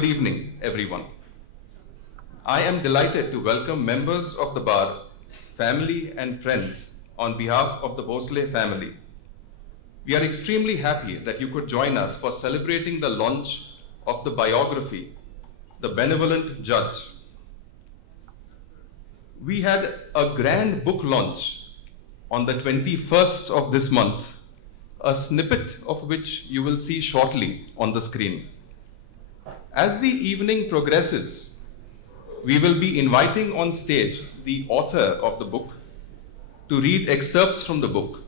Good evening, everyone. I am delighted to welcome members of the bar, family and friends on behalf of the Bhosale family. We are extremely happy that you could join us for celebrating the launch of the biography, The Benevolent Judge. We had a grand book launch on the 21st of this month, a snippet of which you will see shortly on the screen. As the evening progresses, we will be inviting on stage the author of the book to read excerpts from the book.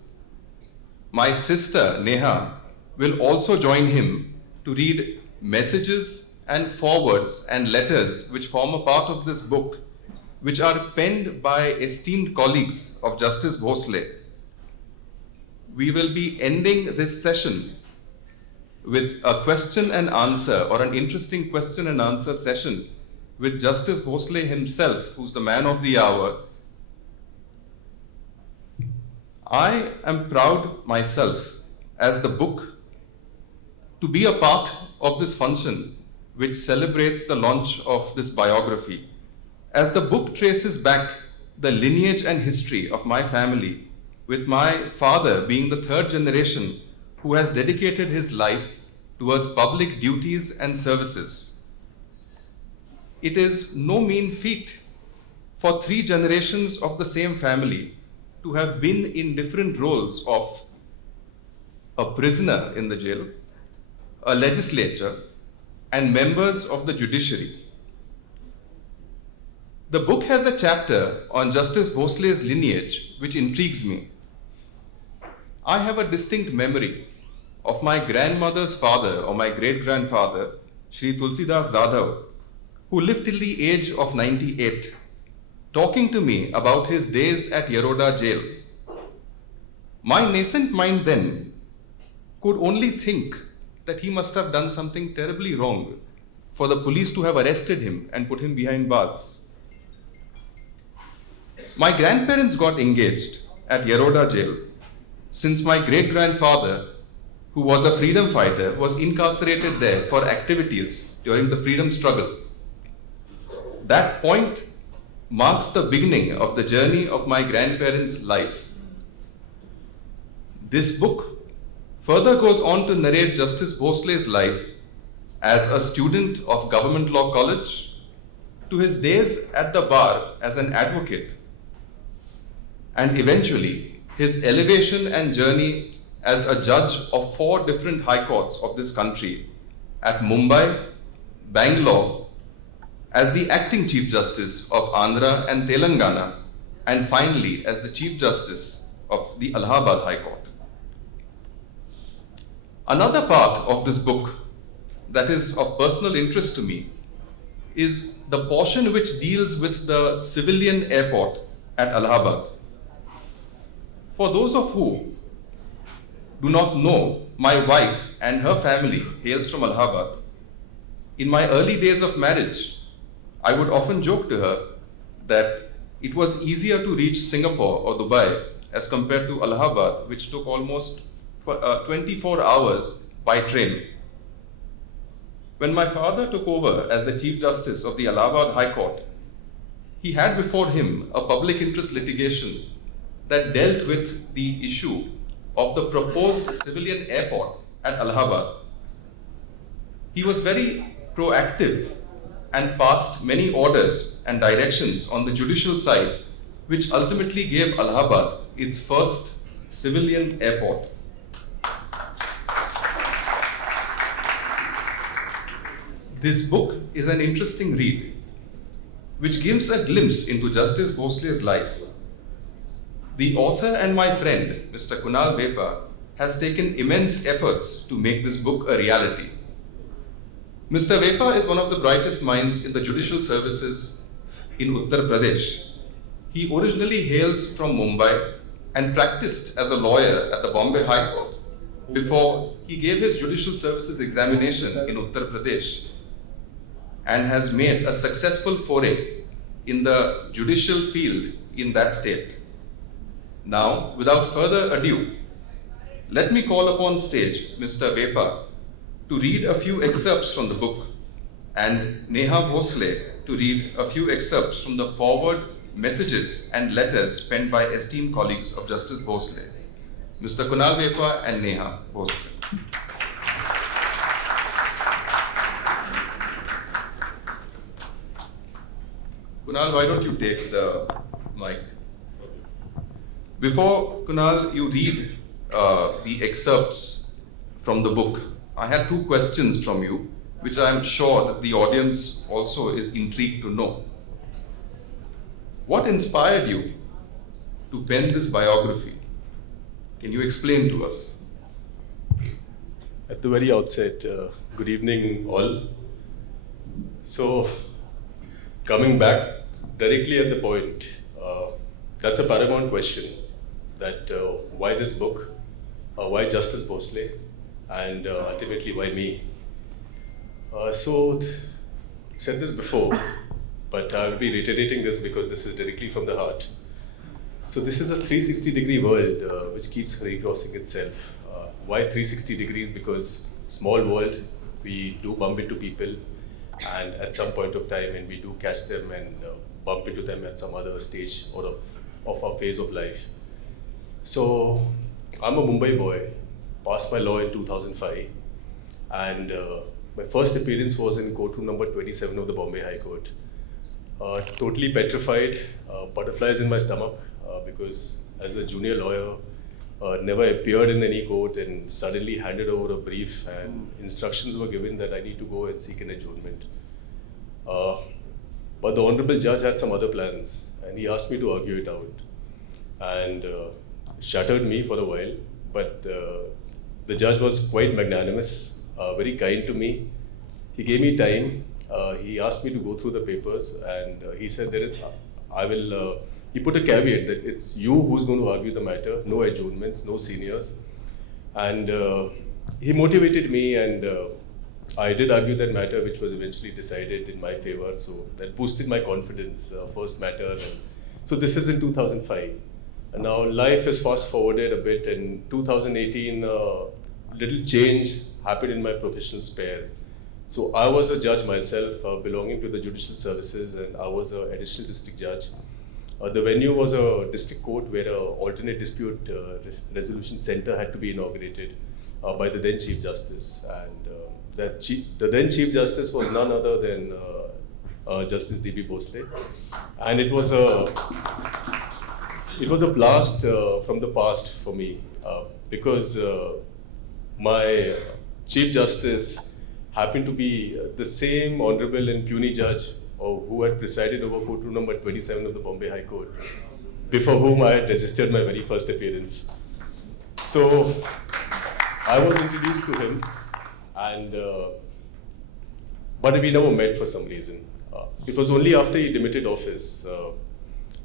My sister Neha will also join him to read messages and forewords and letters which form a part of this book, which are penned by esteemed colleagues of Justice Bhosale. We will be ending this session with a question and answer, or an interesting question and answer session with Justice Bhosale himself, who's the man of the hour. I am proud myself as the book to be a part of this function which celebrates the launch of this biography, as the book traces back the lineage and history of my family, with my father being the third generation who has dedicated his life towards public duties and services. It is no mean feat for 3 generations of the same family to have been in different roles of a prisoner in the jail, a legislature, and members of the judiciary. The book has a chapter on Justice Bhosale's lineage which intrigues me. I have a distinct memory of my grandmother's father, or my great-grandfather, Shri Tulsidas Jadhav, who lived till the age of 98, talking to me about his days at Yeroda jail. My nascent mind then could only think that he must have done something terribly wrong for the police to have arrested him and put him behind bars. My grandparents got engaged at Yeroda jail since my great-grandfather, who was a freedom fighter, was incarcerated there for activities during the freedom struggle. That point marks the beginning of the journey of my grandparents' life. This book further goes on to narrate Justice Bhosale's life as a student of Government Law College, to his days at the bar as an advocate, and eventually his elevation and journey as a judge of 4 different high courts of this country, at Mumbai, Bangalore, as the acting Chief Justice of Andhra and Telangana, and finally as the Chief Justice of the Allahabad High Court. Another part of this book that is of personal interest to me is the portion which deals with the civilian airport at Allahabad. For those of who do not know, my wife and her family hails from Allahabad. In my early days of marriage, I would often joke to her that it was easier to reach Singapore or Dubai as compared to Allahabad, which took almost 24 hours by train. When my father took over as the Chief Justice of the Allahabad High Court, he had before him a public interest litigation that dealt with the issue of the proposed civilian airport at Allahabad. He was very proactive and passed many orders and directions on the judicial side, which ultimately gave Allahabad its first civilian airport. This book is an interesting read, which gives a glimpse into Justice Bhosale's life. The author and my friend, Mr. Kunal Vepa, has taken immense efforts to make this book a reality. Mr. Vepa is one of the brightest minds in the judicial services in Uttar Pradesh. He originally hails from Mumbai and practiced as a lawyer at the Bombay High Court before he gave his judicial services examination in Uttar Pradesh, and has made a successful foray in the judicial field in that state. Now, without further ado, let me call upon stage Mr. Vepa to read a few excerpts from the book, and Neha Bhosale to read a few excerpts from the forward messages and letters penned by esteemed colleagues of Justice Bhosale, Mr. Kunal Vekwa and Neha Bhosale. Kunal, why don't you take the mic? Before, Kunal, you read the excerpts from the book, I had two questions from you, which I am sure that the audience also is intrigued to know. What inspired you to pen this biography? Can you explain to us? At the very outset, good evening all. So, coming back directly at the point, that's a paramount question, that why this book, why Justice Bhosale, and ultimately why me? So, I've said this before, but I'll be reiterating this because this is directly from the heart. So this is a 360-degree world which keeps recrossing itself. Why 360 degrees? Because small world, we do bump into people, and at some point of time, and we do catch them and bump into them at some other stage or of our phase of life. So I'm a Mumbai boy, passed my law in 2005, and my first appearance was in courtroom number 27 of the Bombay High Court. Totally petrified, butterflies in my stomach, because as a junior lawyer, never appeared in any court, and suddenly handed over a brief and instructions were given that I need to go and seek an adjournment. But the Honorable Judge had some other plans, and he asked me to argue it out, and shattered me for a while, but the judge was quite magnanimous, very kind to me. He gave me time. He asked me to go through the papers, and he said that he put a caveat that it's you who's going to argue the matter, no adjournments, no seniors. And he motivated me, and I did argue that matter, which was eventually decided in my favor. So that boosted my confidence, first matter. And so this is in 2005. And now life is fast forwarded a bit. In 2018, little change happened in my professional sphere. So I was a judge myself, belonging to the judicial services, and I was an additional district judge. The venue was a district court where an alternate dispute resolution center had to be inaugurated by the then Chief Justice. And the then Chief Justice was none other than Justice D.B. Bhosale. And it was a blast from the past for me, because my Chief Justice happened to be the same honorable and puny judge who had presided over courtroom number 27 of the Bombay High Court, before whom I had registered my very first appearance. So I was introduced to him, and but we never met for some reason. It was only after he demitted office,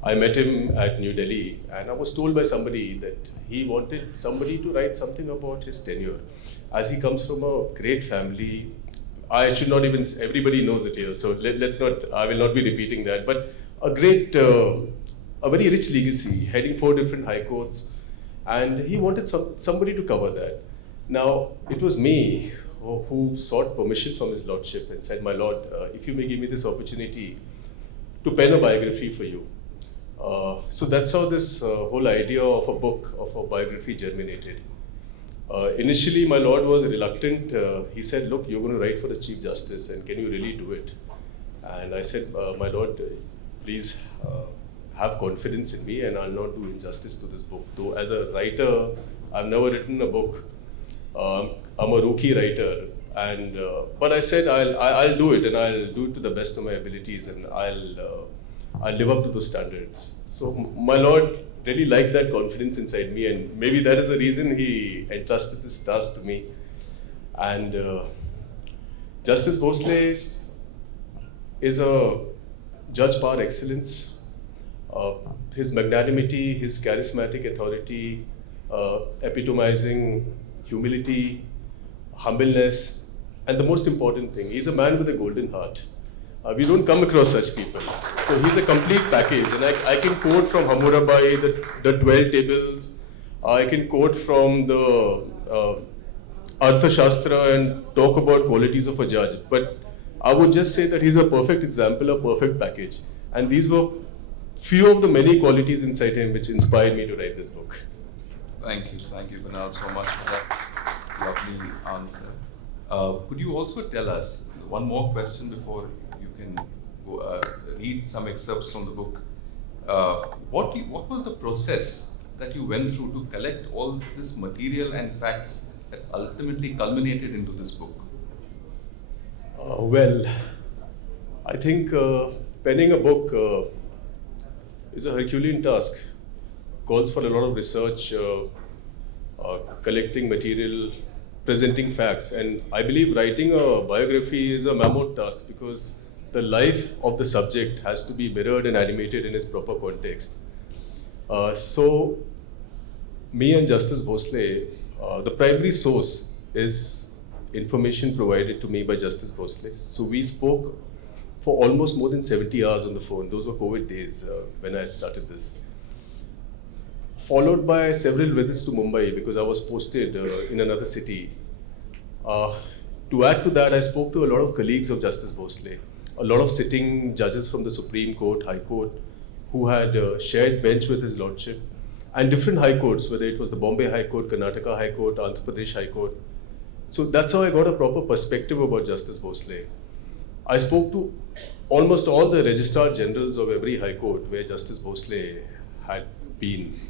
I met him at New Delhi, and I was told by somebody that he wanted somebody to write something about his tenure. As he comes from a great family, I should not even, everybody knows it here, so let's not, I will not be repeating that, but a great, a very rich legacy, heading 4 different high courts, and he wanted somebody to cover that. Now, it was me who sought permission from his lordship and said, my lord, if you may give me this opportunity to pen a biography for you. So that's how this whole idea of a book, of a biography germinated. Initially, my lord was reluctant. He said, look, you're going to write for the Chief Justice, and can you really do it? And I said, my lord, please have confidence in me, and I'll not do injustice to this book. Though as a writer, I've never written a book. I'm a rookie writer, and but I said, I'll do it, and I'll do it to the best of my abilities, and I'll live up to those standards. So my lord really liked that confidence inside me, and maybe that is the reason he entrusted this task to me. And Justice Bhosale is a judge par excellence. His magnanimity, his charismatic authority, epitomizing humility, humbleness, and the most important thing, he's a man with a golden heart. We don't come across such people. So he's a complete package, and I can quote from Hammurabi, the 12 tables. I can quote from the Arthashastra and talk about qualities of a judge. But I would just say that he's a perfect example, a perfect package. And these were few of the many qualities inside him which inspired me to write this book. Thank you, Kunal, so much for that lovely answer. Could you also tell us one more question before you can go, read some excerpts from the book? What was the process that you went through to collect all this material and facts that ultimately culminated into this book? Well, I think penning a book is a Herculean task. Calls for a lot of research, collecting material, presenting facts. And I believe writing a biography is a mammoth task because the life of the subject has to be mirrored and animated in its proper context. So, me and Justice Bhosale, the primary source is information provided to me by Justice Bhosale. So we spoke for almost more than 70 hours on the phone. Those were COVID days when I had started this. Followed by several visits to Mumbai because I was posted in another city. To add to that, I spoke to a lot of colleagues of Justice Bhosale, a lot of sitting judges from the Supreme Court, High Court, who had shared bench with his lordship, and different high courts, whether it was the Bombay High Court, Karnataka High Court, Andhra Pradesh High Court. So that's how I got a proper perspective about Justice Bhosale. I spoke to almost all the registrar generals of every high court where Justice Bhosale had been.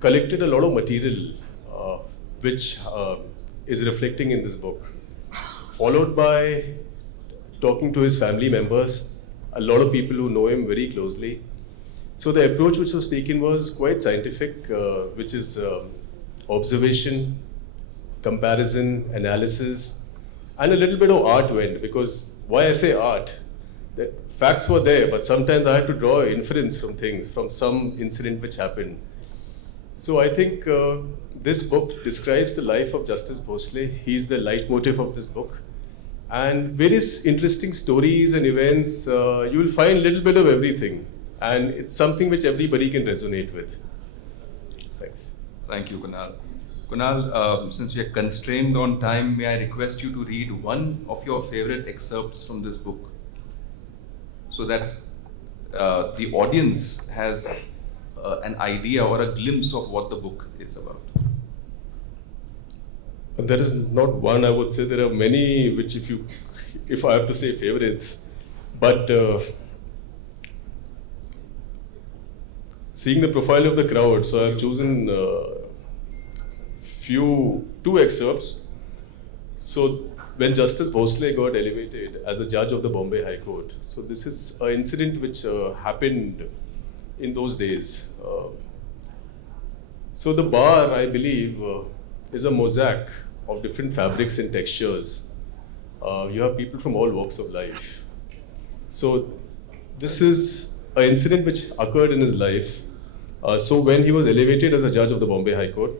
Collected a lot of material which is reflecting in this book. Followed by talking to his family members, a lot of people who know him very closely. So the approach which was taken was quite scientific, which is observation, comparison, analysis, and a little bit of art went, because why I say art? The facts were there, but sometimes I had to draw inference from things, from some incident which happened. So I think this book describes the life of Justice Bhosale. He's the leitmotif of this book. And various interesting stories and events, you will find a little bit of everything. And it's something which everybody can resonate with. Thanks. Thank you, Kunal. Kunal, since we are constrained on time, may I request you to read one of your favorite excerpts from this book so that the audience has an idea or a glimpse of what the book is about? There is not one, I would say. There are many which, if I have to say favorites, but seeing the profile of the crowd, so I've chosen two excerpts. So when Justice Bhosale got elevated as a judge of the Bombay High Court, so this is an incident which happened in those days. So the bar, I believe, is a mosaic of different fabrics and textures. You have people from all walks of life. So this is an incident which occurred in his life. So when he was elevated as a judge of the Bombay High Court,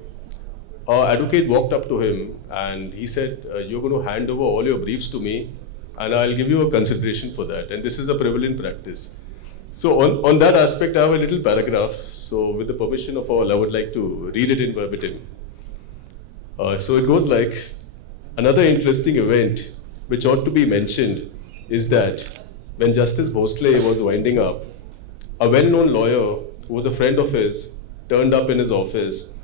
our advocate walked up to him and he said, you're going to hand over all your briefs to me and I'll give you a consideration for that. And this is a prevalent practice. So on that aspect, I have a little paragraph. So with the permission of all, I would like to read it in verbatim. So it goes like, another interesting event which ought to be mentioned is that when Justice Bhosale was winding up, a well-known lawyer who was a friend of his turned up in his office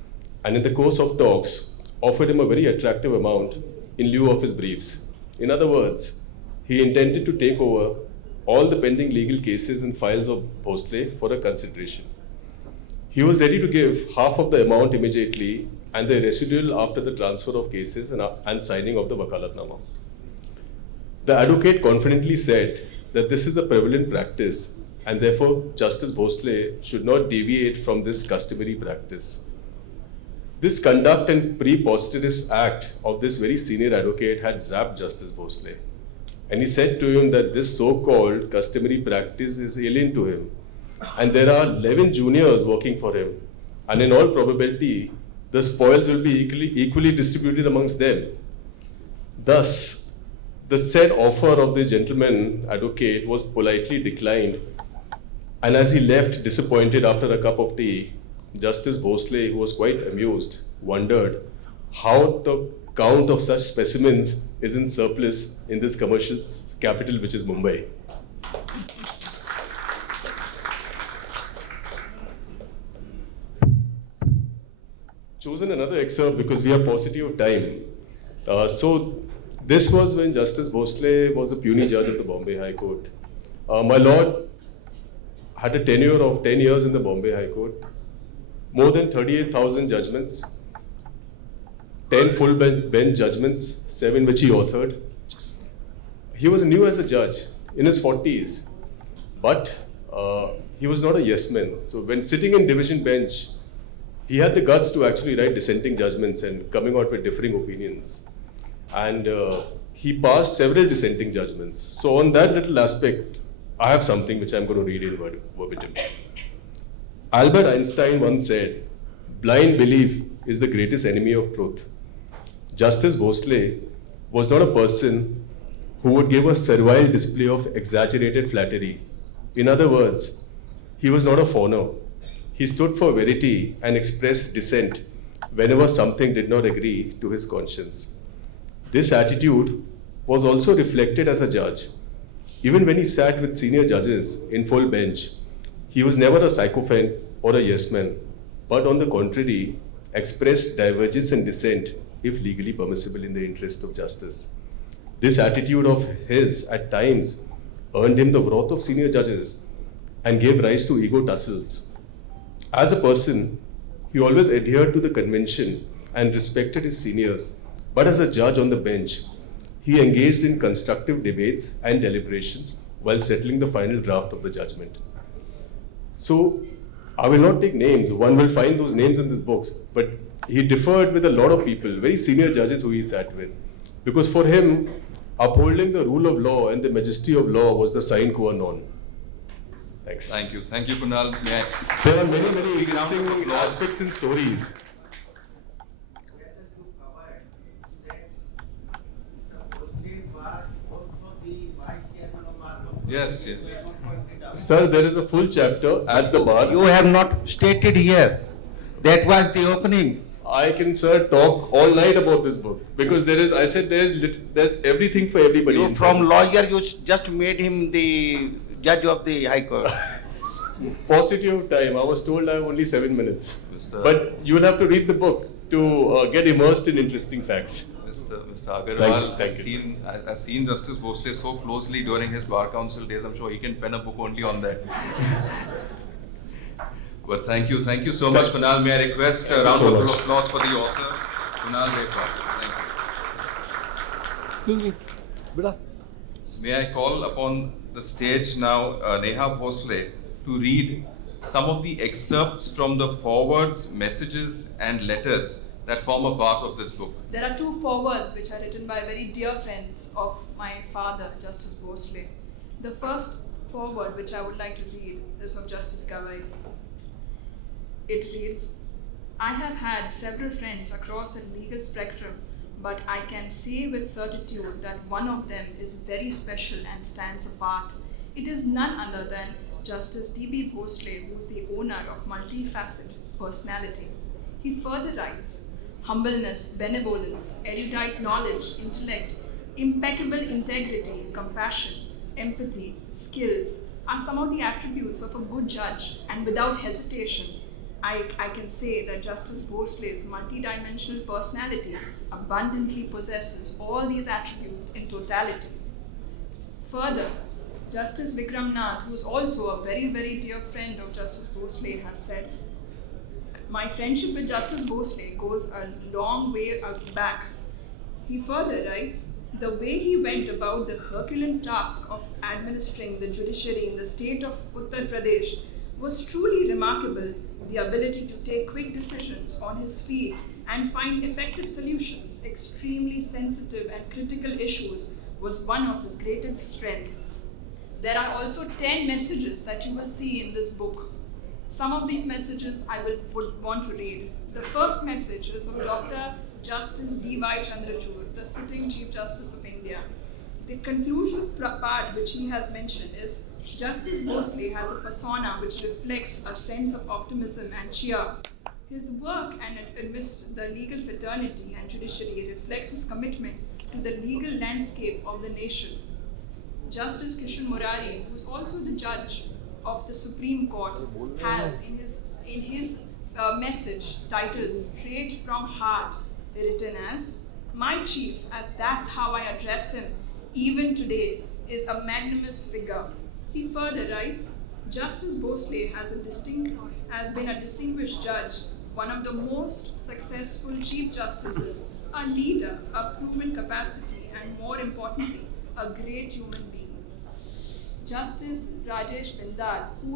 and in the course of talks offered him a very attractive amount in lieu of his briefs. In other words, he intended to take over all the pending legal cases and files of Bhosale for a consideration. He was ready to give half of the amount immediately and the residual after the transfer of cases and signing of the Wakalatnama. The advocate confidently said that this is a prevalent practice and therefore Justice Bhosale should not deviate from this customary practice. This conduct and preposterous act of this very senior advocate had zapped Justice Bhosale. And he said to him that this so-called customary practice is alien to him. And there are 11 juniors working for him. And in all probability, the spoils will be equally distributed amongst them. Thus, the said offer of the gentleman advocate was politely declined. And as he left disappointed after a cup of tea, Justice Bhosale, who was quite amused, wondered how the count of such specimens is in surplus in this commercial capital, which is Mumbai. Chosen another excerpt because we are paucity of time. So this was when Justice Bhosale was a puisne judge of the Bombay High Court. My lord had a tenure of 10 years in the Bombay High Court, more than 38,000 judgments, 10 full bench judgments, 7 which he authored. He was new as a judge in his 40s, but he was not a yes man. So when sitting in division bench, he had the guts to actually write dissenting judgments and coming out with differing opinions. And he passed several dissenting judgments. So on that little aspect, I have something which I'm going to read in verbatim. Albert Einstein once said, "Blind belief is the greatest enemy of truth." Justice Bhosale was not a person who would give a servile display of exaggerated flattery. In other words, he was not a fawner. He stood for verity and expressed dissent whenever something did not agree to his conscience. This attitude was also reflected as a judge. Even when he sat with senior judges in full bench, he was never a sycophant or a yes man, but on the contrary, expressed divergence and dissent if legally permissible in the interest of justice. This attitude of his at times earned him the wrath of senior judges and gave rise to ego tussles. As a person, he always adhered to the convention and respected his seniors, but as a judge on the bench, he engaged in constructive debates and deliberations while settling the final draft of the judgment. So, I will not take names, one will find those names in these books, but he differed with a lot of people, very senior judges who he sat with, because for him, upholding the rule of law and the majesty of law was the sine qua non. Thanks. Thank you. Thank you, Kunal. May I... There are many, many interesting aspects and stories. Yes, yes. Sir, there is a full chapter at the bar. You have not stated here. That was the opening. I can, sir, talk all night about this book because I said there's everything for everybody. You inside. from lawyer, you just made him the judge of the High Court. Paucity of time. I was told I have only 7 minutes. Mr. But you will have to read the book to get immersed in interesting facts. Mr. Agarwal has seen Justice Bhosale so closely during his bar council days. I'm sure he can pen a book only on that. Well, thank you so much, Kunal. May I request a round of applause for the author, Kunal Rekha. May I call upon the stage now Neha Bhosale to read some of the excerpts from the forwards, messages, and letters that form a part of this book. There are 2 forwards which are written by very dear friends of my father, Justice Bhosale. The first forward which I would like to read is of Justice Gavai. It reads, "I have had several friends across the legal spectrum, but I can say with certitude that one of them is very special and stands apart. It is none other than Justice D.B. Bhosale, who is the owner of multifaceted personality." He further writes, "Humbleness, benevolence, erudite knowledge, intellect, impeccable integrity, compassion, empathy, skills are some of the attributes of a good judge, and without hesitation, I can say that Justice Bhosale's multidimensional personality abundantly possesses all these attributes in totality." Further, Justice Vikram Nath, who is also a very, very dear friend of Justice Bhosale, has said, "My friendship with Justice Bhosale goes a long way back." He further writes, "The way he went about the Herculean task of administering the judiciary in the state of Uttar Pradesh was truly remarkable. The ability to take quick decisions on his feet and find effective solutions, extremely sensitive and critical issues, was one of his greatest strengths." There are also 10 messages that you will see in this book. Some of these messages I would want to read. The first message is of Dr. Justice D.Y. Chandrachud, the sitting Chief Justice of India. The conclusion part which he has mentioned is, "Justice Bhosale has a persona which reflects a sense of optimism and cheer. His work and amidst the legal fraternity and judiciary reflects his commitment to the legal landscape of the nation. Justice Kishan Murari, who is also the judge of the Supreme Court, has in his message titles "Straight from Heart" written as "My chief, as that's how I address him even today, is a magnanimous figure." He further writes, "Justice Bhosale has been a distinguished judge, one of the most successful chief justices, a leader, a proven capacity, and more importantly, a great human being." Justice Rajesh Bindal, who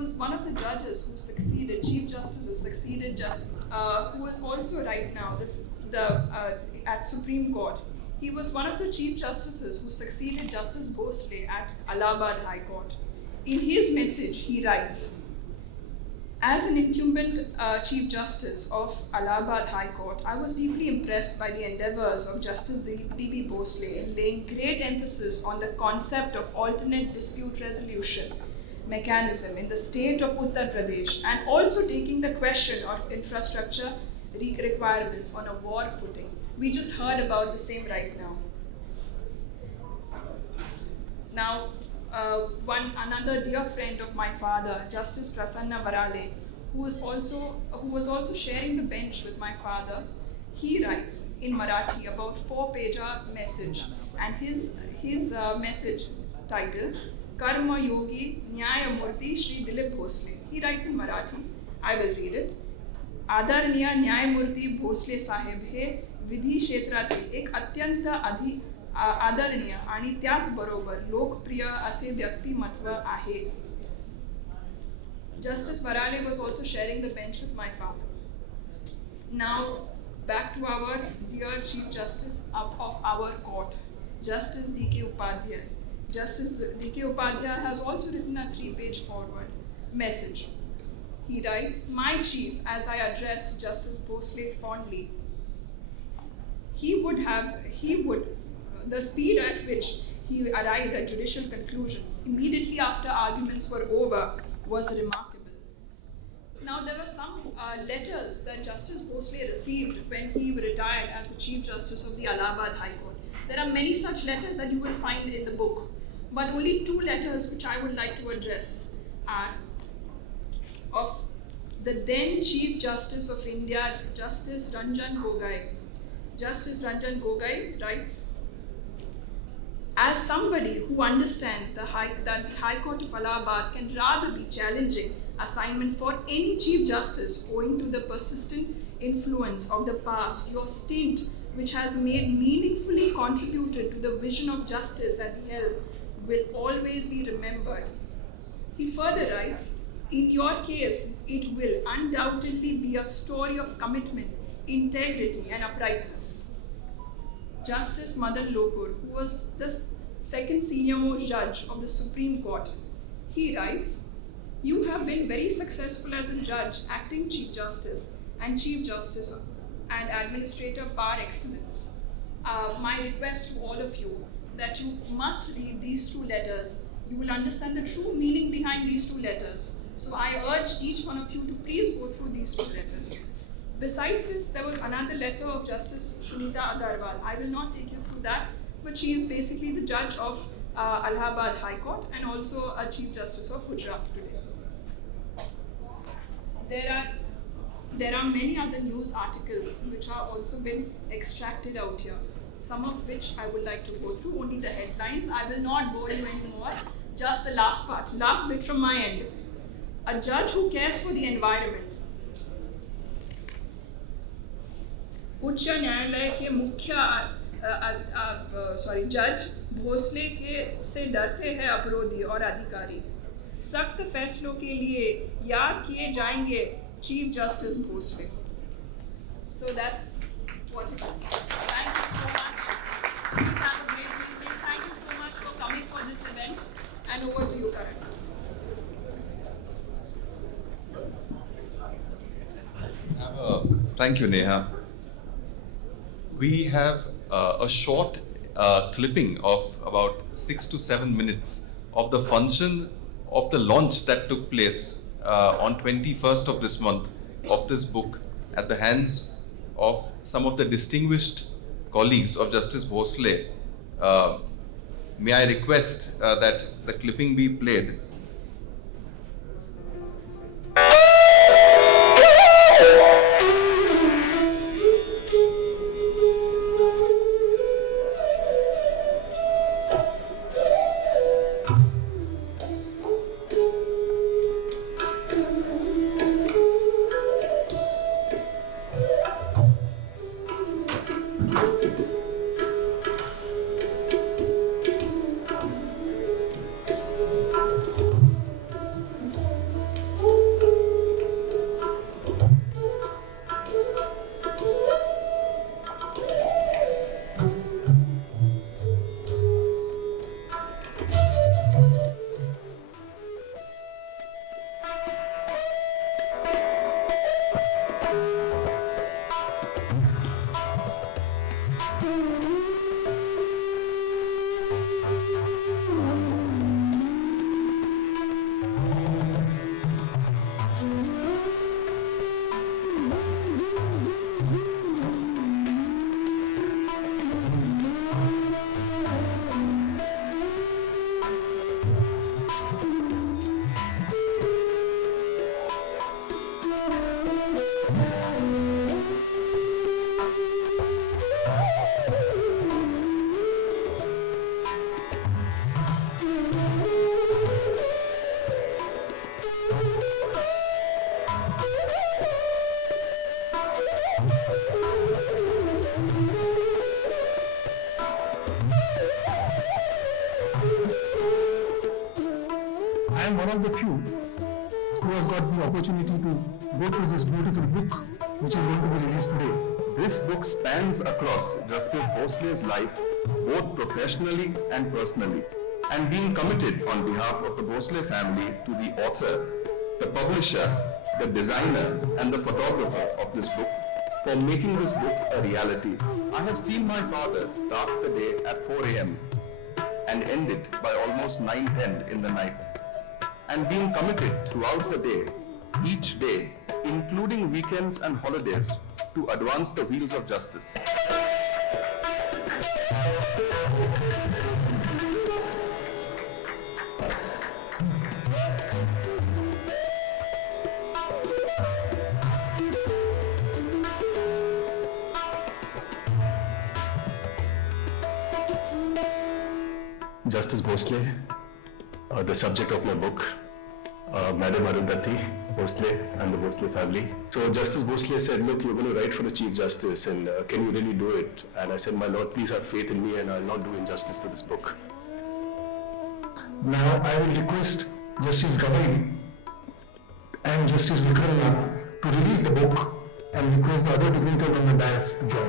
was one of the judges who succeeded, Chief Justice who succeeded, who is also right now at Supreme Court. He was one of the Chief Justices who succeeded Justice Bhosale at Allahabad High Court. In his message, he writes, "As an incumbent Chief Justice of Allahabad High Court, I was deeply impressed by the endeavors of Justice D.B. Bhosale in laying great emphasis on the concept of alternate dispute resolution mechanism in the state of Uttar Pradesh, and also taking the question of infrastructure requirements on a war footing." We just heard about the same right now. Now, another dear friend of my father, Justice Prasanna Varale, who was also sharing the bench with my father, he writes in Marathi about 4-pager message, and his message titles Karma Yogi Nyayamurti Shri Dilip Bhosale. He writes in Marathi, I will read it. "आदरणीय न्यायमूर्ती भोसले साहेब हे विधी क्षेत्रातील एक अत्यंत आदरणीय आणि त्याचबरोबर लोकप्रिय असे व्यक्तिमत्व आहे." Justice Varale was also sharing the bench with my father. Now, back to our dear Chief Justice of our court, Justice D.K. Upadhyay. Justice D.K. Upadhyay has also written a 3-page forward message. He writes, "My chief, as I address Justice Bhosale fondly, the speed at which he arrived at judicial conclusions immediately after arguments were over was remarkable." Now, there were some letters that Justice Bhosale received when he retired as the Chief Justice of the Allahabad High Court. There are many such letters that you will find in the book, but only 2 letters which I would like to address are of the then Chief Justice of India, Justice Ranjan Gogoi. Justice Ranjan Gogoi writes, "As somebody who understands that the High Court of Allahabad can rather be challenging assignment for any Chief Justice owing to the persistent influence of the past, your stint, which has meaningfully contributed to the vision of justice at the helm, will always be remembered." He further writes, "In your case, it will undoubtedly be a story of commitment, integrity, and uprightness." Justice Madan Lokur, who was the second senior-most judge of the Supreme Court, he writes, "You have been very successful as a judge, acting Chief Justice, and Chief Justice and Administrator par excellence. My request to all of you that you must read these 2 letters. You will understand the true meaning behind these 2 letters. So I urge each one of you to please go through these 2 letters." Besides this, there was another letter of Justice Sunita Agarwal. I will not take you through that, but she is basically the judge of Allahabad High Court and also a Chief Justice of Gujarat today. There are many other news articles which are also been extracted out here, some of which I would like to go through, only the headlines. I will not bore you anymore, just the last bit from my end. "A judge who cares for the environment." उच्च न्यायालय के मुख्य जज भोसले से डरते हैं अपराधी और अधिकारी। सख्त फैसलों के लिए याद किए जाएंगे chief justice Bhosale. So that's what it is. Thank you so much. Please have a great evening. Thank you so much for coming for this event. And over to you, Karan. Thank you, Neha. We have a short clipping of about 6 to 7 minutes of the function of the launch that took place on 21st of this month of this book at the hands of some of the distinguished colleagues of Justice Bhosale, may I request that the clipping be played? I am one of the few who has got the opportunity to go through this beautiful book which is going to be released today. This book spans across Justice Bhosale's life, both professionally and personally, and being committed on behalf of the Bhosale family to the author, the publisher, the designer, and the photographer of this book for making this book a reality. I have seen my father start the day at 4 a.m. and end it by almost 9-10 in the night, and being committed throughout the day, each day, including weekends and holidays, to advance the wheels of justice. Justice Bhosale, the subject of my book, Madam Arundhati Bhosale and the Bhosale family. So Justice Bhosale said, look, you're going to write for the Chief Justice and can you really do it? And I said, my Lord, please have faith in me and I'll not do injustice to this book. Now I will request Justice Gavai and Justice Vikrama to release the book and request the other dignitaries on the dais to join.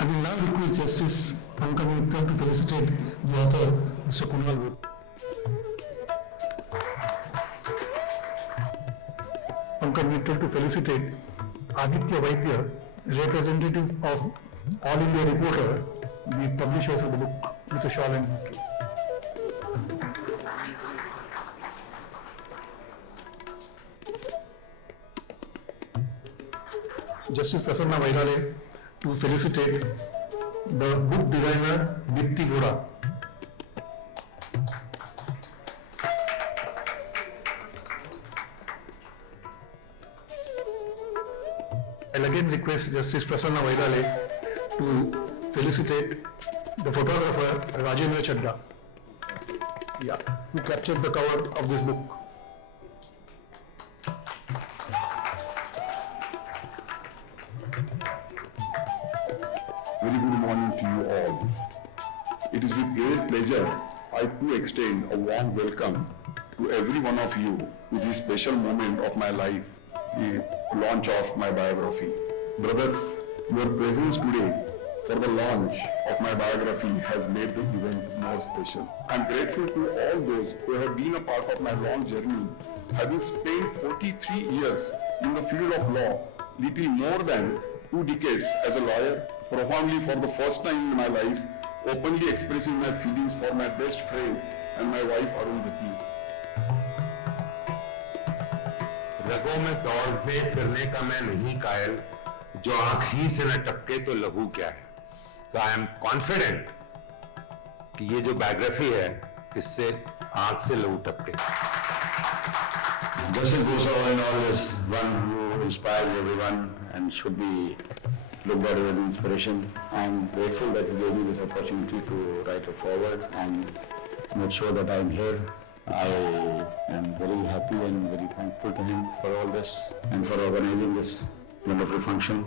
I will now request Justice Pankaj to felicitate the author, Mr. Kunal Wood. Pankaj to felicitate Aditya Vaidya, representative of All India Reporter, the publishers of the book, with a shawl and bouquet. Justice Prasanna Vaidale to felicitate the book designer Dipti Vora. I'll again request Justice Prasanna Vaidale to felicitate the photographer Rajendra Chadda, who captured the cover of this book. Very good morning to you all. It is with great pleasure I too extend a warm welcome to every one of you to this special moment of my life, the launch of my biography. Brothers, your presence today for the launch of my biography has made the event more special. I'm grateful to all those who have been a part of my long journey, having spent 43 years in the field of law, little more than 2 decades as a lawyer, profoundly for the first time in my life, openly expressing my feelings for my best friend and my wife Arundhati. रगों में दौड़ने फिरने का मैं नहीं कायल, जो आँख ही से न टपके तो लहू क्या है। तो आई एम कॉन्फिडेंट कि ये जो बायोग्राफी है इससे आँख से लहू टपके। Justice Bhosale and all is one who inspires everyone and should be looked at as an inspiration. I'm grateful that he gave me this opportunity to write a foreword and make sure that I'm here. I am very happy and very thankful to him for all this and for organizing this wonderful function.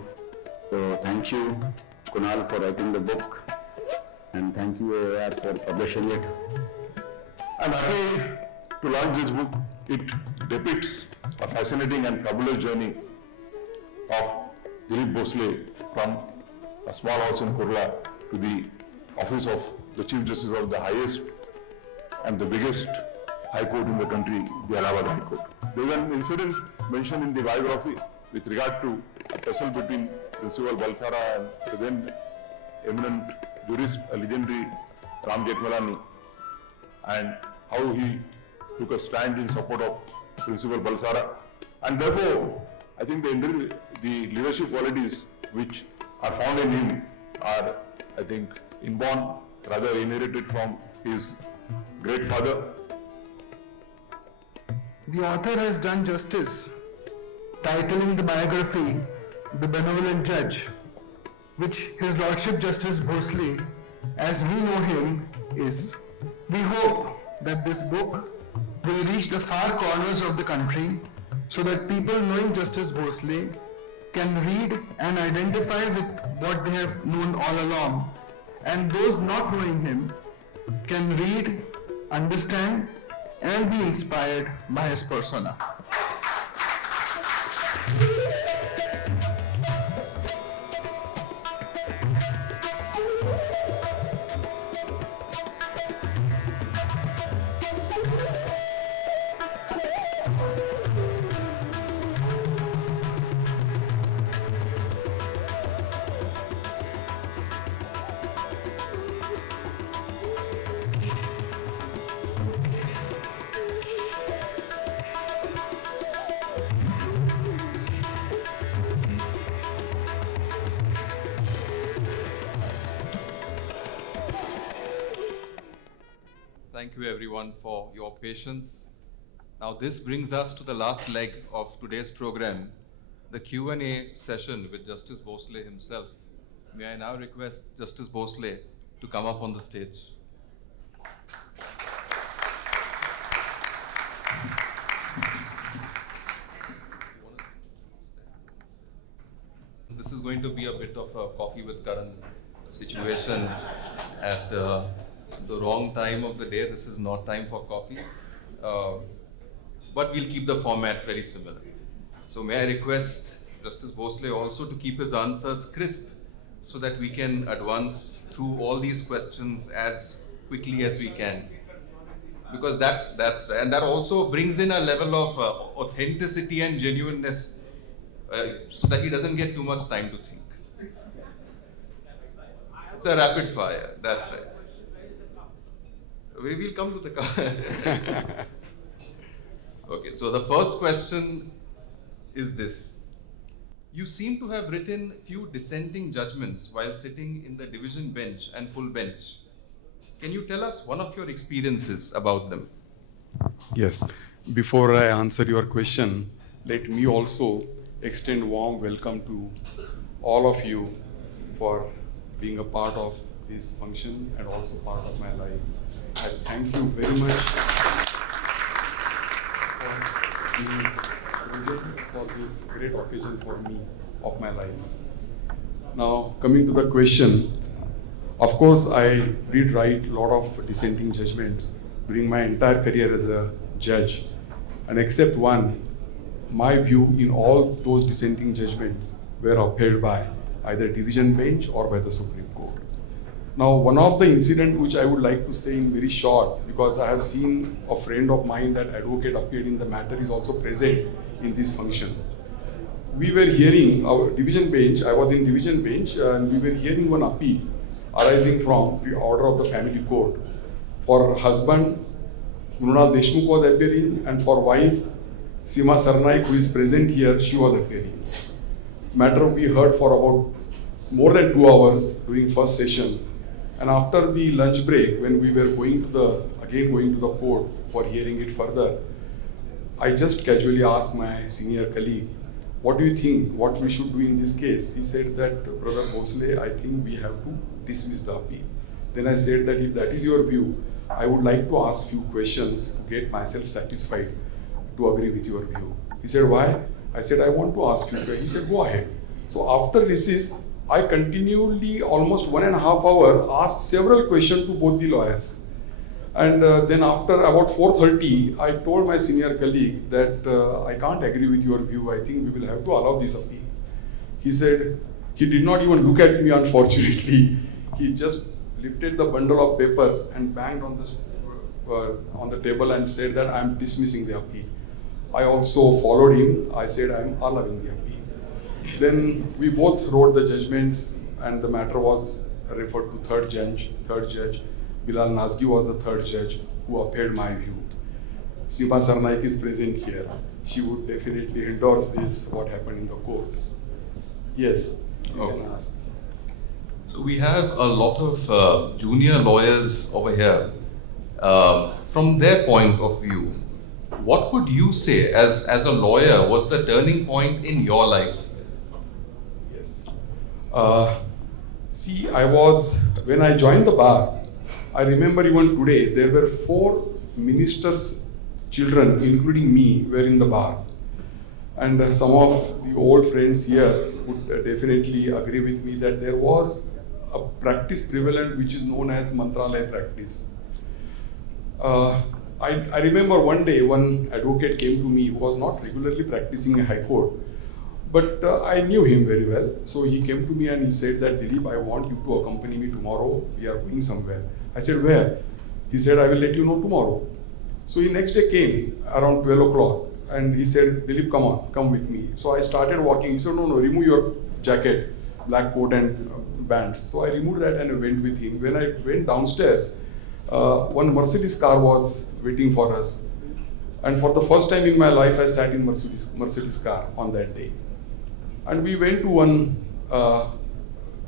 So thank you, Kunal, for writing the book, and thank you, AR, for publishing it. I'm happy to launch this book. It depicts a fascinating and fabulous journey of Dilip Bhosale from a small house in Kurla to the office of the Chief Justice of the highest and the biggest High Court in the country, the Allahabad High Court. There is an incident mentioned in the biography with regard to a tussle between Principal Balsara and the then eminent jurist, a legendary Ram Jethmalani, and how he took a stand in support of Principal Balsara. And therefore, I think the leadership qualities which are found in him are, I think, inborn, rather inherited from his great father. The author has done justice, titling the biography The Benevolent Judge, which His Lordship Justice Bhosale, as we know him, is. We hope that this book will reach the far corners of the country so that people knowing Justice Bhosale can read and identify with what they have known all along, and those not knowing him can read, understand, and be inspired by his persona. Thank you everyone for your patience. Now this brings us to the last leg of today's program, the Q&A session with Justice Bhosale himself. May I now request Justice Bhosale to come up on the stage. This is going to be a bit of a coffee with Karan situation at the wrong time of the day. This is not time for coffee, but we'll keep the format very similar. So may I request Justice Bhosale also to keep his answers crisp so that we can advance through all these questions as quickly as we can. Because that also brings in a level of authenticity and genuineness so that he doesn't get too much time to think. It's a rapid fire, that's right. We will come to the Okay, so the first question is this. You seem to have written few dissenting judgments while sitting in the division bench and full bench. Can you tell us one of your experiences about them? Yes. Before I answer your question, let me also extend warm welcome to all of you for being a part of this function and also part of my life. I thank you very much for being present for this great occasion for me of my life. Now, coming to the question, of course, I did write a lot of dissenting judgments during my entire career as a judge, and except one, my view in all those dissenting judgments were upheld by either division bench or by the Supreme Court. Now, one of the incident which I would like to say in very short, because I have seen a friend of mine, that advocate appeared in the matter, is also present in this function. We were hearing our division bench, I was in division bench, and we were hearing one appeal arising from the order of the family court. For husband, Mrunal Deshmukh was appearing, and for wife, Seema Sarnaik, who is present here, she was appearing. Matter we heard for about more than 2 hours during first session. And after the lunch break, when we were going to the court for hearing it further, I just casually asked my senior colleague, what do you think, what we should do in this case? He said that, Brother Bhosale, I think we have to dismiss the appeal. Then I said that if that is your view, I would like to ask few questions to get myself satisfied to agree with your view. He said, why? I said, I want to ask you. He said, go ahead. So after recess, I continually, almost 1.5 hours, asked several questions to both the lawyers. And then after about 4:30, I told my senior colleague that I can't agree with your view. I think we will have to allow this appeal. He said, he did not even look at me, unfortunately. He just lifted the bundle of papers and banged on the table and said that I am dismissing the appeal. I also followed him. I said I am allowing the appeal. Then we both wrote the judgments, and the matter was referred to third judge. Bilal Nazgi was the third judge who upheld my view. Seema Sarnaik is present here. She would definitely endorse this, what happened in the court. Yes, you can ask. So we have a lot of junior lawyers over here. From their point of view, what would you say as a lawyer was the turning point in your life? Yes. See, when I joined the bar, I remember even today, there were 4 ministers' children, including me, were in the bar. And some of the old friends here would definitely agree with me that there was a practice prevalent which is known as Mantralaya practice. I remember one day one advocate came to me who was not regularly practicing in High Court, but I knew him very well. So he came to me and he said that, Dilip, I want you to accompany me tomorrow. We are going somewhere. I said, where? He said, I will let you know tomorrow. So he next day came around 12 o'clock and he said, Dilip, come with me. So I started walking. He said, no, remove your jacket, black coat and bands. So I removed that and I went with him. When I went downstairs, one Mercedes car was waiting for us. And for the first time in my life, I sat in Mercedes car on that day. And we went to one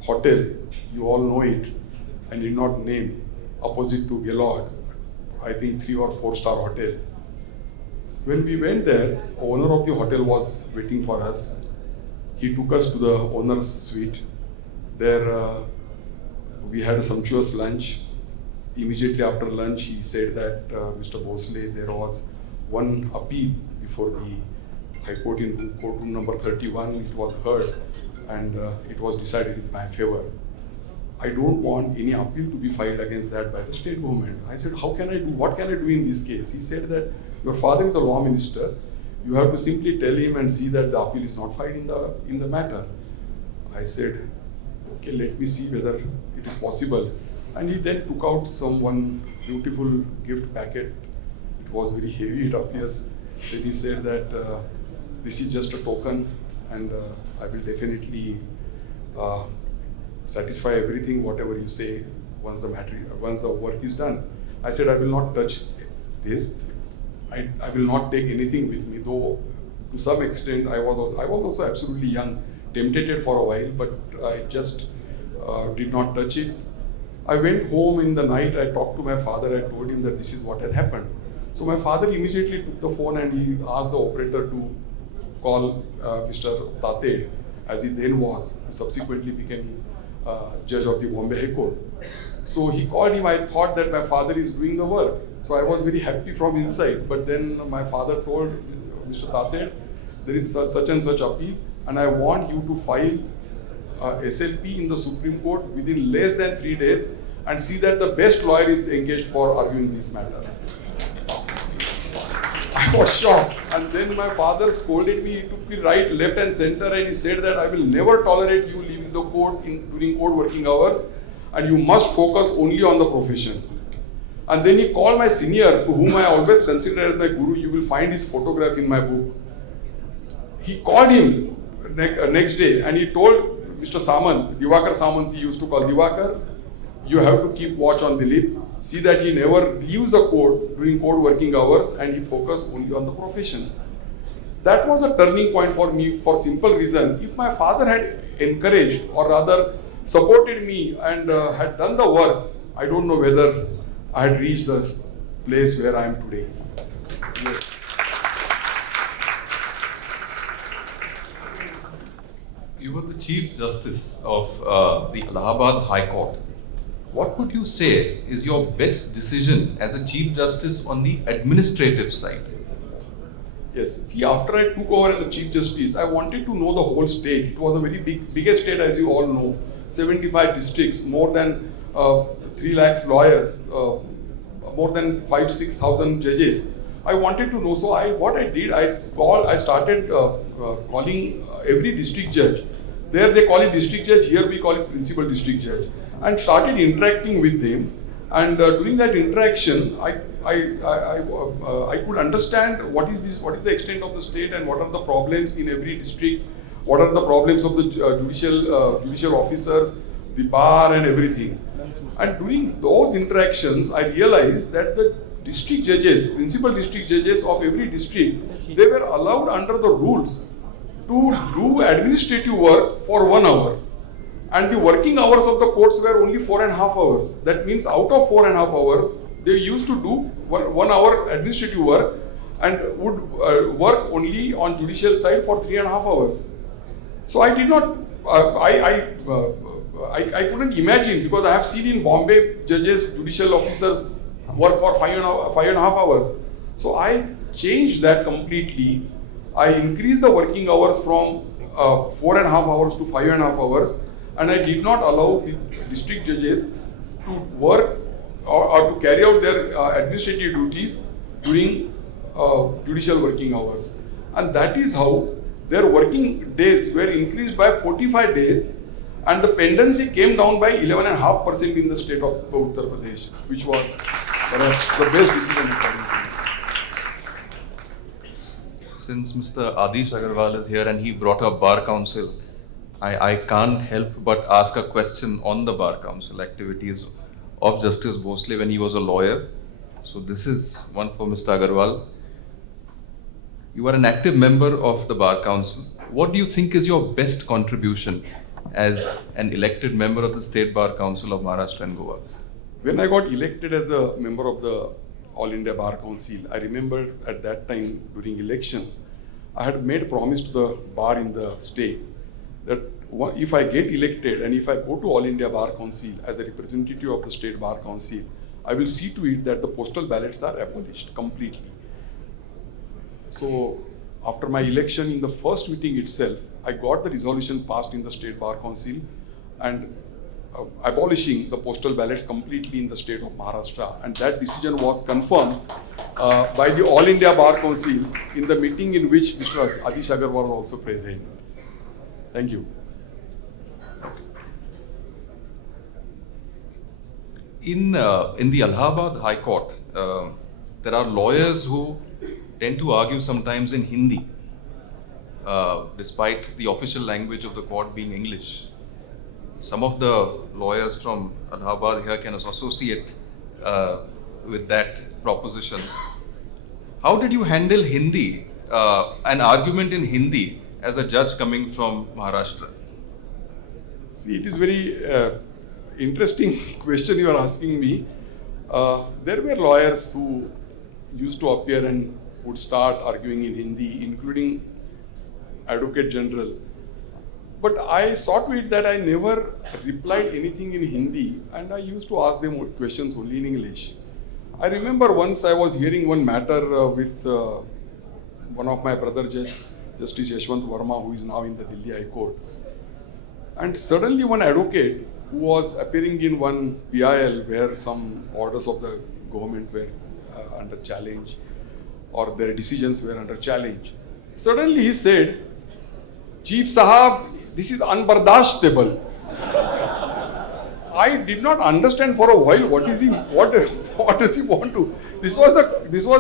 hotel, you all know it, I need not name, opposite to Gaylord, I think 3 or 4 star hotel. When we went there, owner of the hotel was waiting for us. He took us to the owner's suite. There we had a sumptuous lunch. Immediately after lunch, he said that, Mr. Bhosale, there was one appeal before the High Court in courtroom number 31. It was heard and it was decided in my favor. I don't want any appeal to be filed against that by the state government. I said, what can I do in this case? He said that your father is a law minister. You have to simply tell him and see that the appeal is not filed in the matter. I said, okay, let me see whether it is possible. And he then took out one beautiful gift packet. It was very heavy, it appears. Then he said that this is just a token and I will definitely satisfy everything, whatever you say, once the work is done. I said, I will not touch this. I will not take anything with me, though to some extent I was also absolutely young, tempted for a while, but I just did not touch it. I went home in the night, I talked to my father, I told him that this is what had happened. So my father immediately took the phone and he asked the operator to call Mr. Tate, as he then was, subsequently became judge of the Bombay High Court. So he called him. I thought that my father is doing the work. So I was very happy from inside. But then my father told Mr. Tate, there is such and such appeal and I want you to file SLP in the Supreme Court within less than 3 days and see that the best lawyer is engaged for arguing this matter. I was shocked. And then my father scolded me. He took me right, left, and center, and he said that I will never tolerate you leaving the court during court working hours, and you must focus only on the profession. And then he called my senior, to whom I always consider as my guru. You will find his photograph in my book. He called him next day, and he told Mr. Samant, Diwakar Samant, he used to call Diwakar, you have to keep watch on Dilip. See that he never leaves a court during court working hours, and he focus only on the profession. That was a turning point for me for simple reason. If my father had encouraged, or rather supported me and had done the work, I don't know whether I had reached the place where I am today. Yes. You were the Chief Justice of the Allahabad High Court. What would you say is your best decision as a Chief Justice on the administrative side? Yes. See, after I took over as the Chief Justice, I wanted to know the whole state. It was a very biggest state, as you all know. 75 districts, more than 3 lakhs lawyers, more than 5,000-6,000 judges. I wanted to know. So what I did, I started calling every district judge. There they call it district judge. Here we call it principal district judge. And started interacting with them. And during that interaction, I could understand what is the extent of the state, and what are the problems in every district, what are the problems of the judicial officers, the bar, and everything. And during those interactions, I realized that the district judges, principal district judges of every district, they were allowed under the rules to do administrative work for 1 hour. And the working hours of the courts were only 4.5 hours. That means out of 4.5 hours, they used to do 1 hour administrative work and would work only on judicial side for 3.5 hours. So I did not, I couldn't imagine, because I have seen in Bombay judges, judicial officers work for 5.5 hours. So I changed that completely. I increased the working hours from 4.5 hours to 5.5 hours. And I did not allow the district judges to work or to carry out their administrative duties during judicial working hours. And that is how their working days were increased by 45 days, and the pendency came down by 11.5% in the state of Uttar Pradesh, which was perhaps the best decision according to me. Since Mr. Adish Agarwal is here and he brought up Bar Council, I can't help but ask a question on the Bar Council activities of Justice Bhosale when he was a lawyer. So this is one for Mr. Agarwal. You are an active member of the Bar Council. What do you think is your best contribution as an elected member of the State Bar Council of Maharashtra and Goa? When I got elected as a member of the All India Bar Council, I remember at that time during election, I had made a promise to the bar in the state that if I get elected and if I go to All India Bar Council as a representative of the State Bar Council, I will see to it that the postal ballots are abolished completely. So after my election, in the first meeting itself, I got the resolution passed in the State Bar Council and abolishing the postal ballots completely in the state of Maharashtra. And that decision was confirmed by the All India Bar Council in the meeting in which Mr. Adish Agarwal was also present. Thank you. In the Allahabad High Court, there are lawyers who tend to argue sometimes in Hindi, despite the official language of the court being English. Some of the lawyers from Allahabad here can associate with that proposition. How did you handle Hindi, an argument in Hindi, as a judge coming from Maharashtra? See, it is very interesting question you are asking me. There were lawyers who used to appear and would start arguing in Hindi, including Advocate General. But I saw to it that I never replied anything in Hindi, and I used to ask them questions only in English. I remember once I was hearing one matter with one of my brother Justice Yashwant Verma, who is now in the Delhi High Court. And suddenly one advocate who was appearing in one PIL where some orders of the government were under challenge or their decisions were under challenge. Suddenly he said, Chief Sahab, this is unbardashtable. I did not understand for a while what does he want to. This was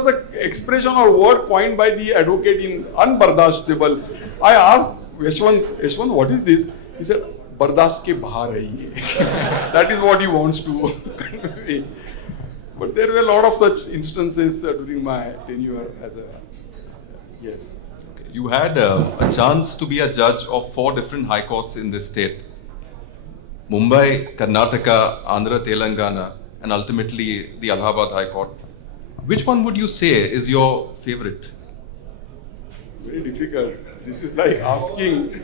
the expression or word coined by the advocate in unbardashtable. I asked Yashwant, what is this? He said, bardast ke bahar hai ye. That is what he wants to convey. But there were a lot of such instances during my tenure as a yes. You had a chance to be a judge of 4 different high courts in this state. Mumbai, Karnataka, Andhra, Telangana, and ultimately the Allahabad High Court. Which one would you say is your favorite? Very difficult. This is like asking.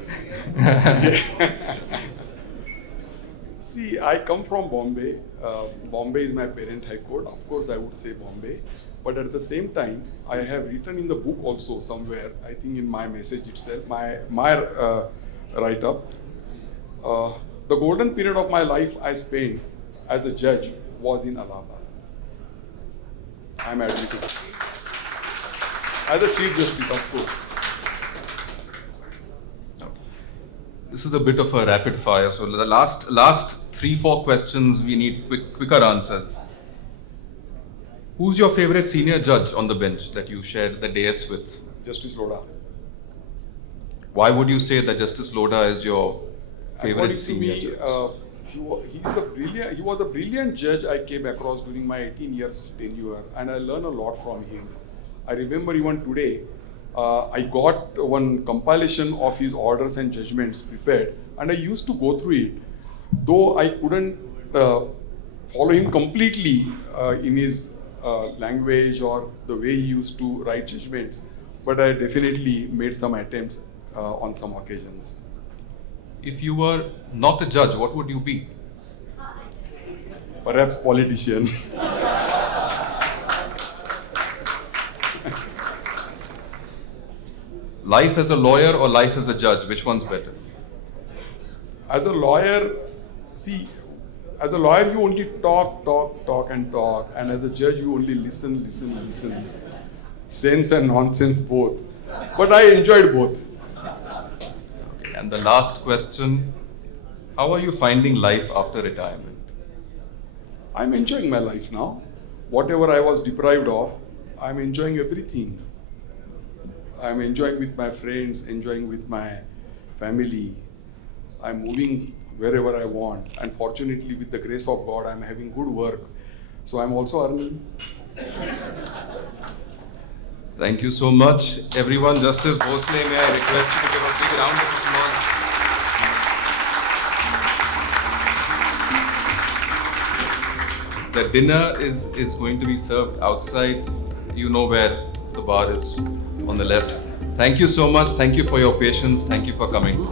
See, I come from Bombay. Bombay is my parent high court. Of course, I would say Bombay. But at the same time, I have written in the book also somewhere, I think in my message itself, my write-up, the golden period of my life I spent as a judge was in Allahabad. I am admitting. As a Chief Justice, of course. This is a bit of a rapid fire. So the last 3-4 questions, we need quicker answers. Who's your favorite senior judge on the bench that you shared the dais with? Justice Loda. Why would you say that Justice Loda is your favorite According to senior me, judge? he was a brilliant judge I came across during my 18 years tenure, and I learned a lot from him. I remember even today, I got one compilation of his orders and judgments prepared, and I used to go through it. Though I couldn't follow him completely in his language or the way he used to write judgments, but I definitely made some attempts on some occasions. If you were not a judge, what would you be? Perhaps politician. Life as a lawyer or life as a judge, which one's better? As a lawyer, see, as a lawyer you only talk, and as a judge you only listen. Sense and nonsense both. But I enjoyed both. Okay. And the last question, how are you finding life after retirement? I'm enjoying my life now. Whatever I was deprived of, I'm enjoying everything. I'm enjoying with my friends, enjoying with my family. I'm moving wherever I want. And fortunately, with the grace of God, I'm having good work. So I'm also earning. Thank you so much, everyone. Justice Bhosale, may I request you to give a big round of applause. The dinner is going to be served outside. You know where the bar is, on the left. Thank you so much. Thank you for your patience. Thank you for coming.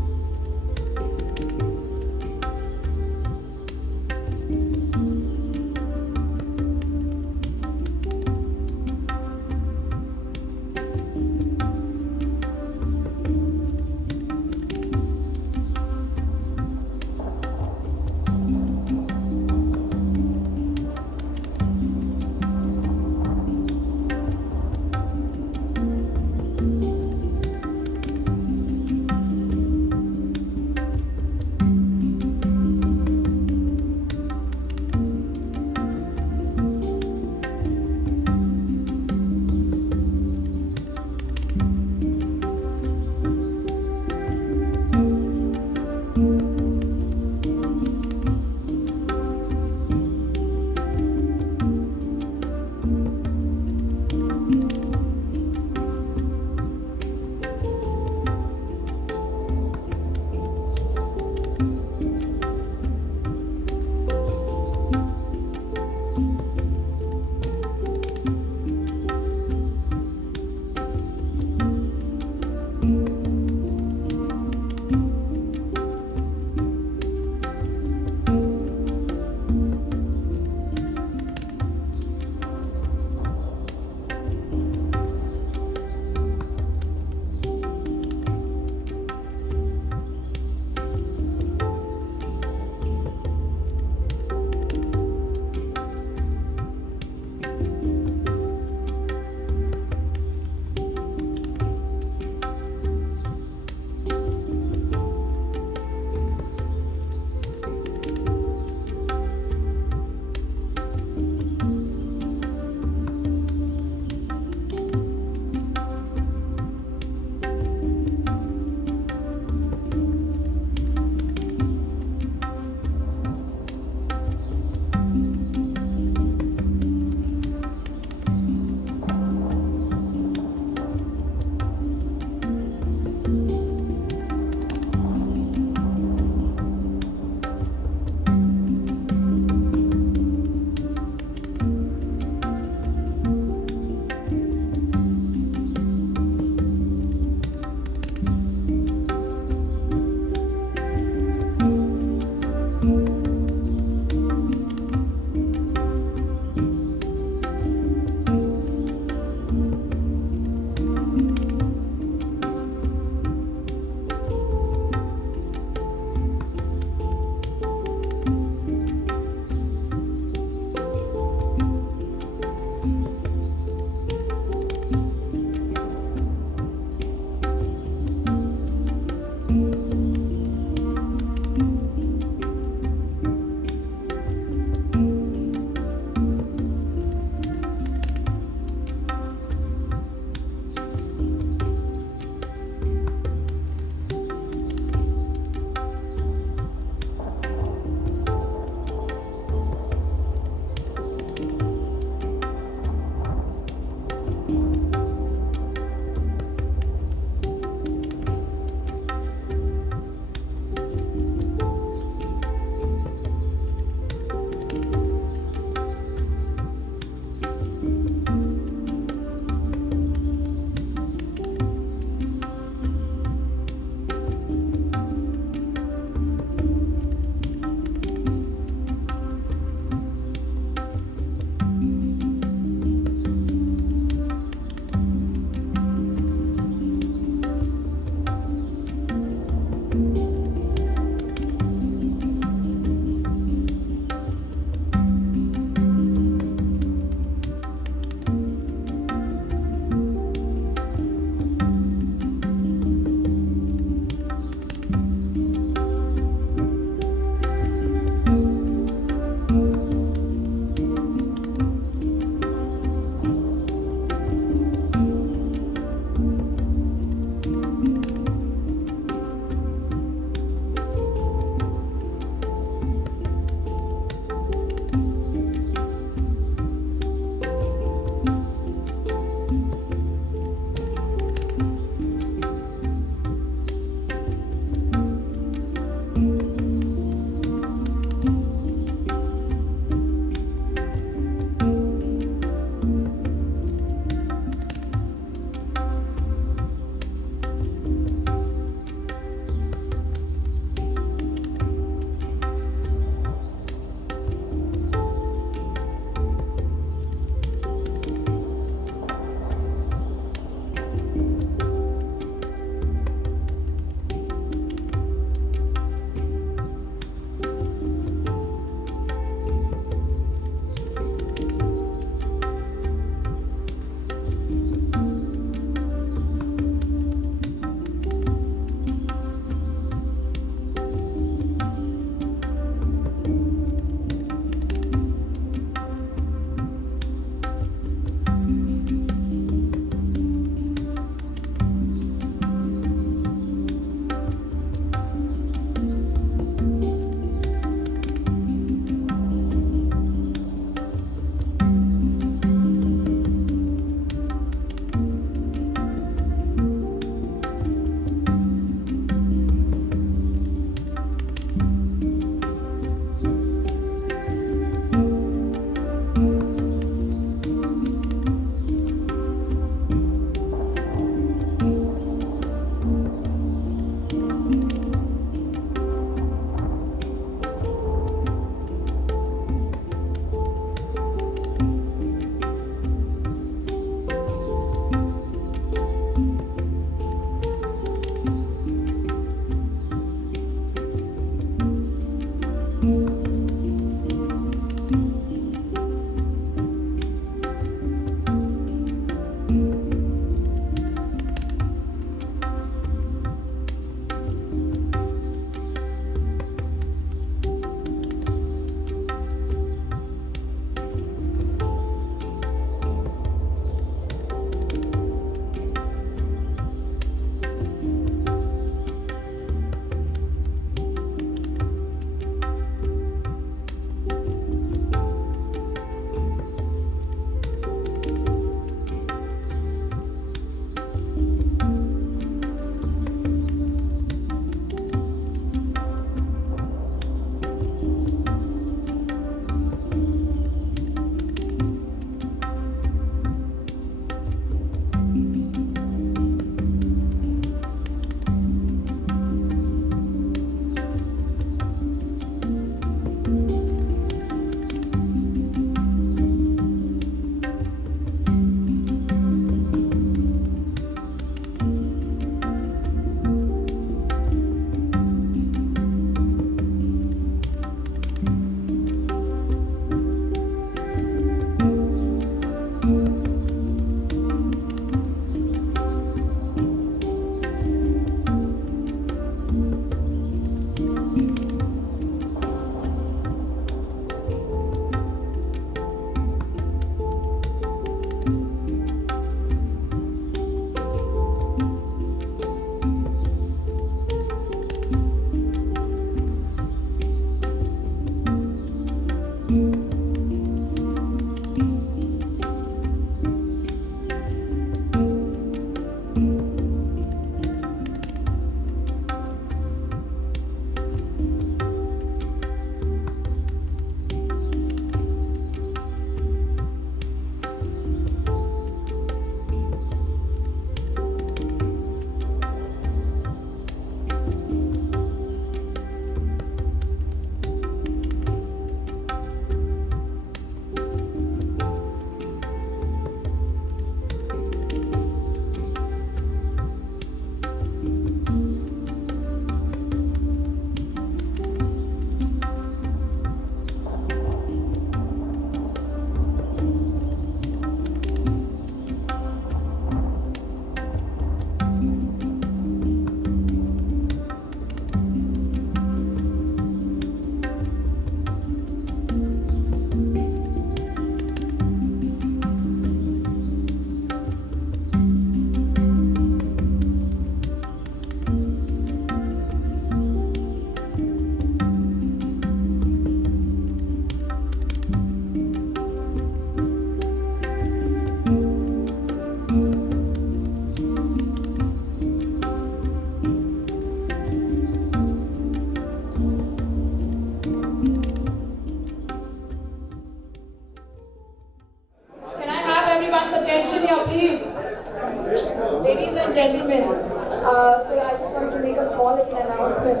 gentlemen, so I just wanted to make a small little announcement.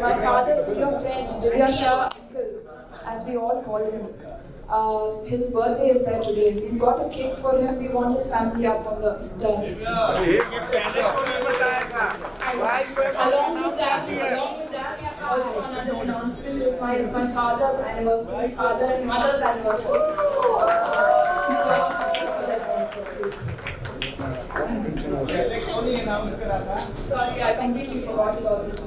My father's dear friend, Divya Shah uncle, as we all call him, his birthday is there today. We've got a cake for him. We want his family up on the dais. Along with that, also another announcement is my father's anniversary, father and mother's anniversary. Sorry, I completely forgot about this.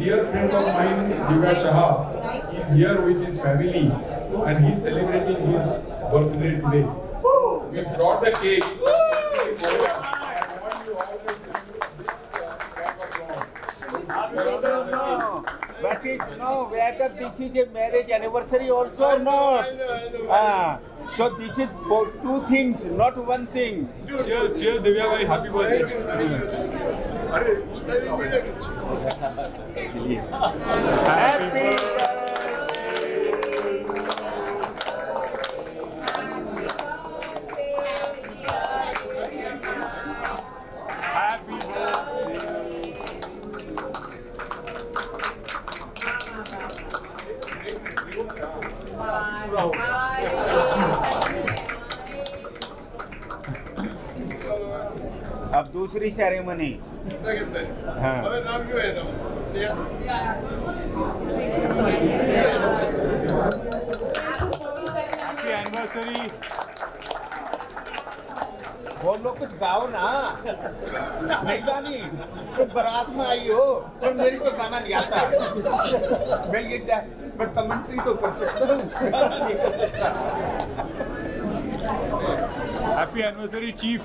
Dear friend of mine, Divya Shah, is here with his family and he's celebrating his birthday today. We brought the cake. But whether this is a marriage anniversary also or not. So this is two things, not one thing. Cheers, cheers, Divya bhai, happy birthday. Happy अब दूसरी ceremony Happy anniversary. बोलो कुछ गाओ ना नहीं गानी तो बारात में आई हो और मेरी को गाना नहीं आता मैं कमेंट्री तो कर सकता हूँ Happy anniversary, Chief.